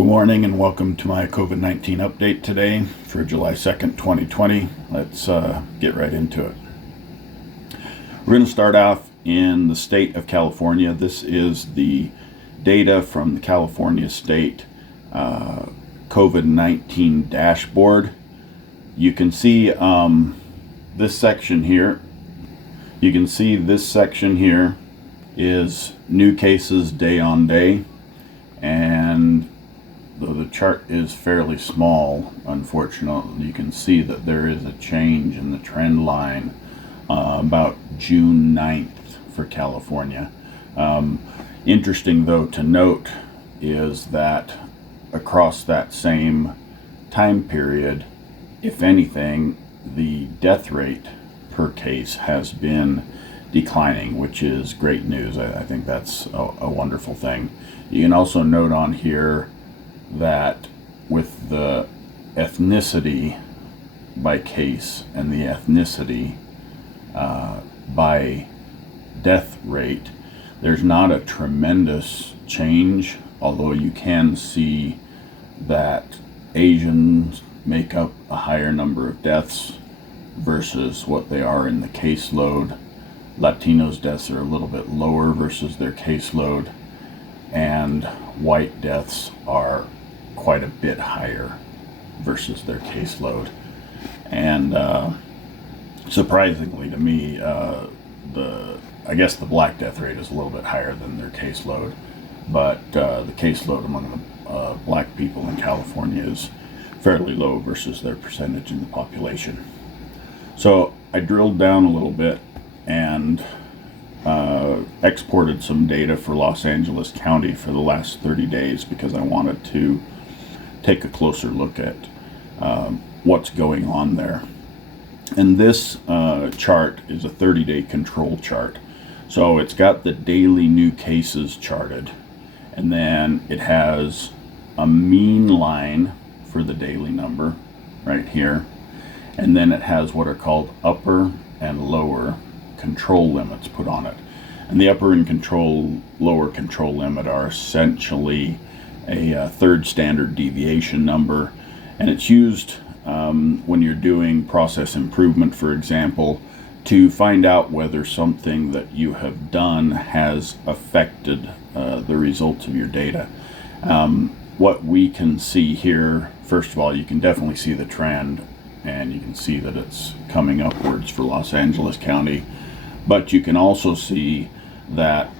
Good morning and welcome to my COVID-19 update today for July 2nd, 2020. Let's get right into it. We're going to start off in the state of California. This is the data from the California State COVID-19 dashboard. You can see this section here. You can see this section here is new cases day on day, and though the chart is fairly small, unfortunately, you can see that there is a change in the trend line about June 9th for California. Interesting, though, to note is that across that same time period, if anything, the death rate per case has been declining, which is great news. I think that's a wonderful thing. You can also note on here that with the ethnicity by case and the ethnicity by death rate, there's not a tremendous change, although you can see that Asians make up a higher number of deaths versus what they are in the caseload. Latinos' deaths are a little bit lower versus their caseload, and white deaths are quite a bit higher versus their caseload. And surprisingly to me, I guess the black death rate is a little bit higher than their caseload, but the caseload among the black people in California is fairly low versus their percentage in the population. So I drilled down a little bit and exported some data for Los Angeles County for the last 30 days because I wanted to take a closer look at what's going on there. And this chart is a 30-day control chart. So it's got the daily new cases charted, and then it has a mean line for the daily number right here, and then it has what are called upper and lower control limits put on it. And the upper and lower control limit are essentially a third standard deviation number, and it's used when you're doing process improvement, for example, to find out whether something that you have done has affected the results of your data. What we can see here, first of all, you can definitely see the trend, and you can see that it's coming upwards for Los Angeles County, but you can also see that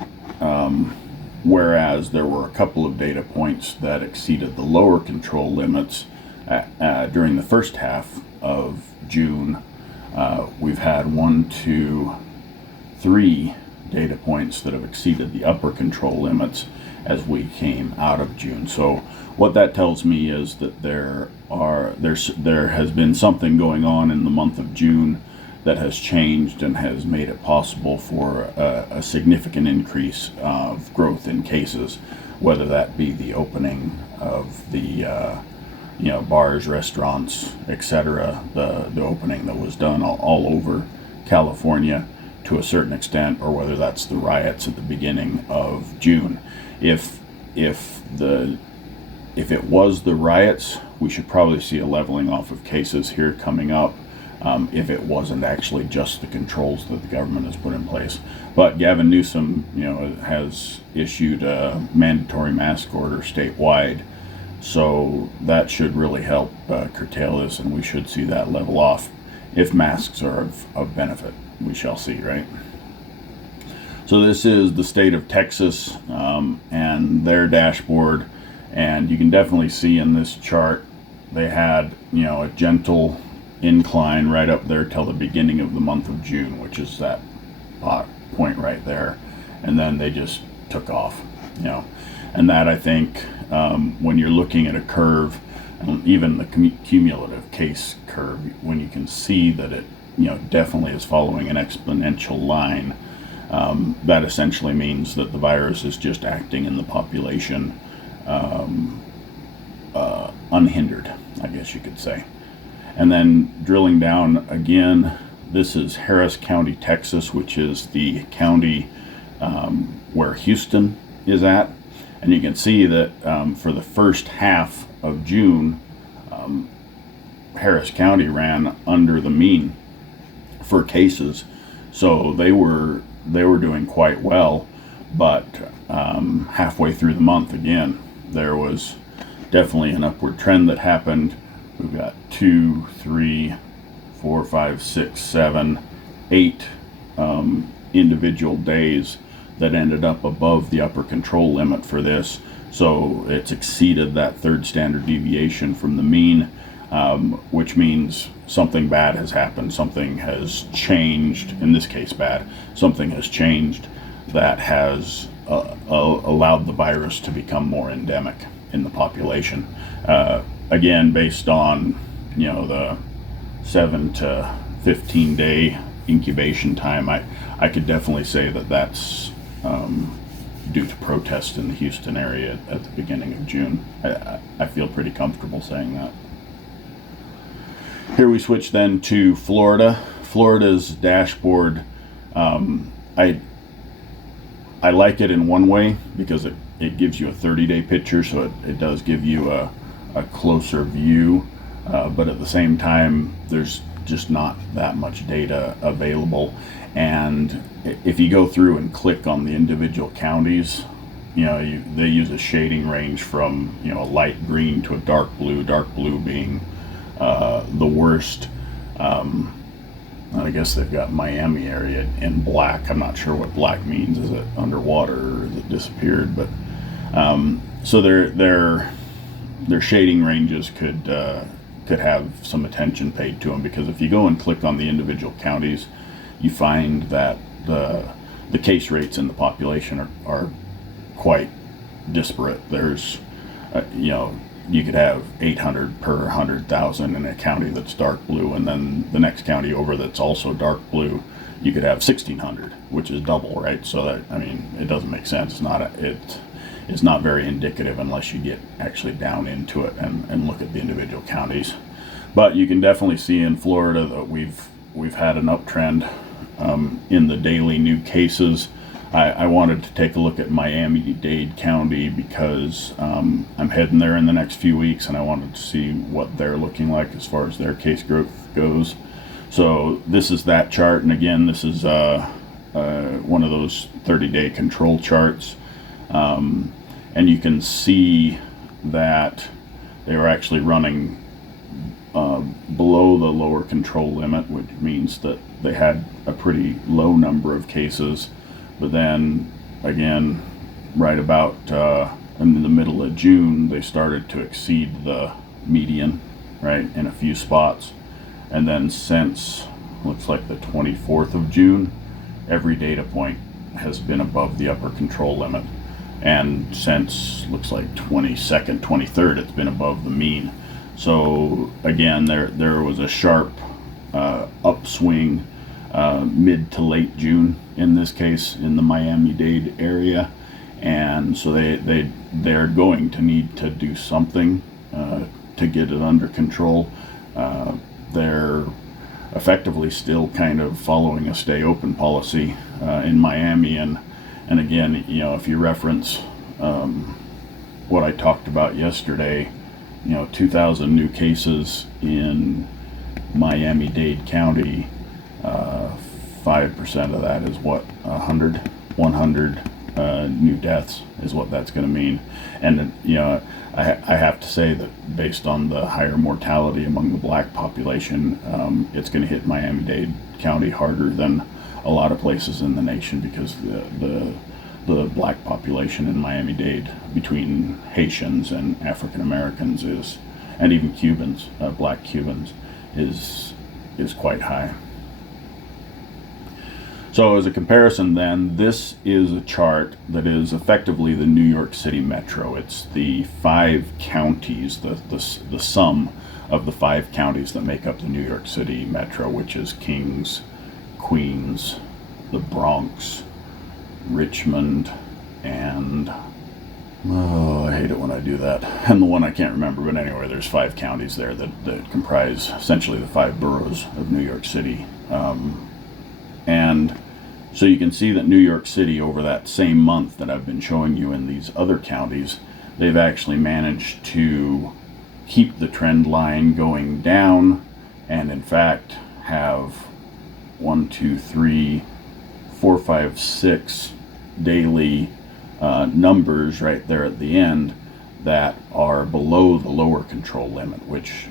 whereas there were a couple of data points that exceeded the lower control limits during the first half of June, we've had 1, 2, 3 data points that have exceeded the upper control limits as we came out of June. So what that tells me is that there has been something going on in the month of June that has changed and has made it possible for a significant increase of growth in cases, whether that be the opening of the bars, restaurants, etc., the opening that was done all over California to a certain extent, or whether that's the riots at the beginning of June. If it was the riots, we should probably see a leveling off of cases here coming up. If it wasn't actually just the controls that the government has put in place. But Gavin Newsom, has issued a mandatory mask order statewide, so that should really help curtail this, and we should see that level off. If masks are of benefit, we shall see, right? So this is the state of Texas and their dashboard, and you can definitely see in this chart they had, a gentle incline right up there till the beginning of the month of June, which is that point right there, and then they just took off, and that, I think, when you're looking at a curve, even the cumulative case curve, when you can see that it definitely is following an exponential line, that essentially means that the virus is just acting in the population unhindered, I guess you could say. And then drilling down again, this is Harris County, Texas, which is the county where Houston is at. And you can see that for the first half of June, Harris County ran under the mean for cases, so they were doing quite well. But halfway through the month, again, there was definitely an upward trend that happened. We've got 2, 3, 4, 5, 6, 7, 8 individual days that ended up above the upper control limit for this. So it's exceeded that third standard deviation from the mean, which means something bad has happened, something has changed, in this case bad, something has changed that has allowed the virus to become more endemic in the population. Again, based on, the 7 to 15 day incubation time, I could definitely say that that's due to protests in the Houston area at the beginning of June. I feel pretty comfortable saying that. Here we switch then to Florida. Florida's dashboard, I like it in one way because it gives you a 30-day picture, so it does give you a closer view, but at the same time, there's just not that much data available. And if you go through and click on the individual counties, they use a shading range from a light green to a dark blue being the worst. I guess they've got Miami area in black. I'm not sure what black means. Is it underwater or is it disappeared? But so their shading ranges could have some attention paid to them, because if you go and click on the individual counties, you find that the case rates in the population are quite disparate. There's you could have 800 per 100,000 in a county that's dark blue, and then the next county over that's also dark blue, you could have 1,600, which is double, right? So that, it doesn't make sense. It's not very indicative unless you get actually down into it and look at the individual counties. But you can definitely see in Florida that we've had an uptrend in the daily new cases. I wanted to take a look at Miami-Dade County because I'm heading there in the next few weeks, and I wanted to see what they're looking like as far as their case growth goes. So this is that chart, and again, this is one of those 30-day control charts, and you can see that they were actually running below the lower control limit, which means that they had a pretty low number of cases. But then again, right about in the middle of June, they started to exceed the median, right, in a few spots. And then since, looks like the 24th of June, every data point has been above the upper control limit. And since, looks like 22nd, 23rd, it's been above the mean. So again, there was a sharp upswing mid to late June, in this case in the Miami-Dade area, and so they're going to need to do something to get it under control. They're effectively still kind of following a stay open policy in Miami, and again, if you reference what I talked about yesterday, 2,000 new cases in Miami-Dade County, 5% of that is what, 100 new deaths is what that's going to mean. And I have to say that based on the higher mortality among the black population, it's going to hit Miami-Dade County harder than a lot of places in the nation, because the black population in Miami-Dade, between Haitians and African Americans, and even Cubans, black Cubans, is quite high. So as a comparison then, this is a chart that is effectively the New York City metro. It's the 5 counties, the sum of the 5 counties that make up the New York City metro, which is Kings, Queens, the Bronx, Richmond, and I hate it when I do that, and the one I can't remember, but anyway, there's 5 counties there that comprise essentially the 5 boroughs of New York City. And So you can see that New York City, over that same month that I've been showing you in these other counties, they've actually managed to keep the trend line going down, and in fact have 1, 2, 3, 4, 5, 6 daily numbers right there at the end that are below the lower control limit, which,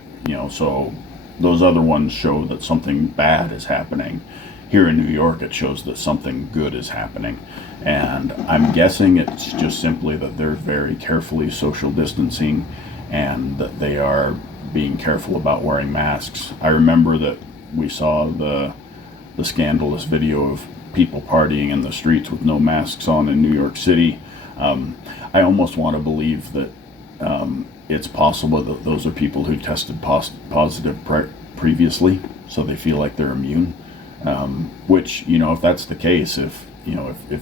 so those other ones show that something bad is happening. Here in New York, it shows that something good is happening. And I'm guessing it's just simply that they're very carefully social distancing and that they are being careful about wearing masks. I remember that we saw the scandalous video of people partying in the streets with no masks on in New York City. I almost want to believe that it's possible that those are people who tested positive previously, so they feel like they're immune. Which, if that's the case, if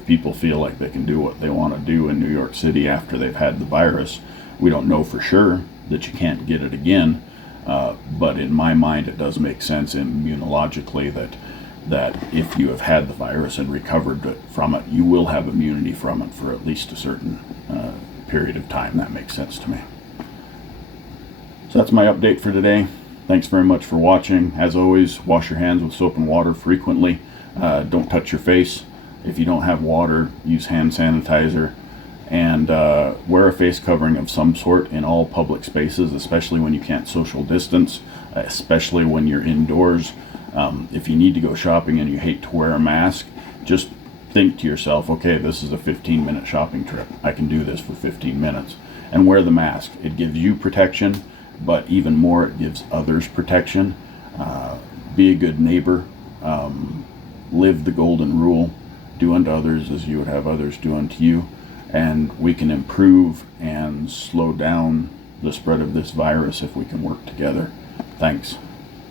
people feel like they can do what they want to do in New York City after they've had the virus, we don't know for sure that you can't get it again. But in my mind, it does make sense immunologically that if you have had the virus and recovered from it, you will have immunity from it for at least a certain period of time. That makes sense to me. So that's my update for today. Thanks very much for watching. As always, wash your hands with soap and water frequently. Don't touch your face. If you don't have water, use hand sanitizer. And wear a face covering of some sort in all public spaces, especially when you can't social distance, especially when you're indoors. If you need to go shopping and you hate to wear a mask, just think to yourself, okay, this is a 15-minute shopping trip. I can do this for 15 minutes. And wear the mask. It gives you protection, but even more, it gives others protection. Be a good neighbor. Live the golden rule. Do unto others as you would have others do unto you. And we can improve and slow down the spread of this virus if we can work together. Thanks.